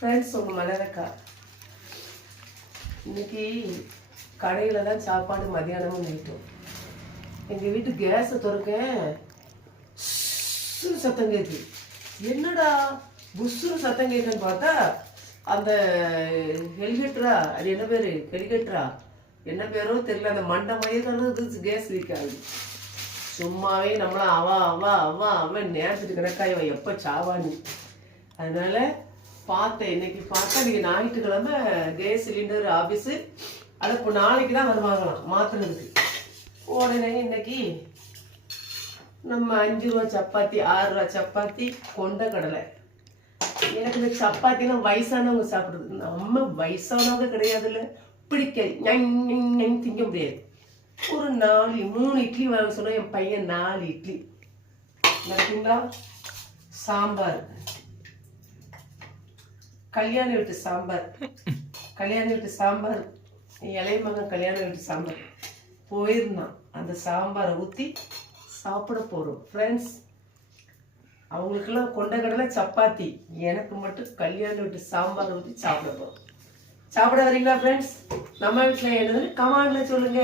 Friends, உங்கள் மலரக்கா இன்னைக்கு கடையில் தான் சாப்பாடு மதியானமும் நைட்டும். எங்கள் வீட்டு கேஸை திறக்க சத்தம் கேட்குது. என்னடா புஷ்ஷுன்னு சத்தம் கேட்குன்னு பார்த்தா அந்த ஹெலிகேட்டரா, அது என்ன பேர், ஹெலிகேட்டரா என்ன பேரோ தெரியல, அந்த மண்டை மயக்கிறது கேஸ் லீக் ஆகுது. சும்மாவே நம்மளாம் அவன் நேரத்துக்கு கணக்காயவ எப்போ சாவான்னு. அதனால பார்த்தேன், இன்னைக்கு பார்த்தா இன்னைக்கு ஞாயிற்றுக்கிழமை கேஸ் சிலிண்டர் ஆஃபீஸு அது இப்போ நாளைக்கு தான் வருவாங்களாம் மாற்றுறதுக்கு. உடனே இன்னைக்கு நம்ம 5 ரூபா சப்பாத்தி, 6 ரூபா சப்பாத்தி, கொண்ட கடலை. எனக்கு இந்த சப்பாத்திலாம் வயசானவங்க சாப்பிடுறது, நம்ம வயசானவங்க கிடையாதுல்ல, பிடிக்க திங்க முடியாது. ஒரு 3 இட்லி வாங்க சொன்னா என் பையன் 4 இட்லி. பார்த்தீங்களா, சாம்பார், கல்யாண வீட்டு சாம்பார், இளைய மகன் கல்யாண வீட்டு சாம்பார் போயிருந்தான். அந்த சாம்பாரை ஊற்றி சாப்பிட போகிறோம் ஃப்ரெண்ட்ஸ். அவங்களுக்கெல்லாம் கொண்டக்கடலை சப்பாத்தி, எனக்கு மட்டும் கல்யாண வீட்டு சாம்பாரை ஊற்றி சாப்பிட போகிறோம். சாப்பிட வரீங்களா ஃப்ரெண்ட்ஸ்? நம்ம வீட்டில் என்னது கமெண்ட்ல சொல்லுங்க.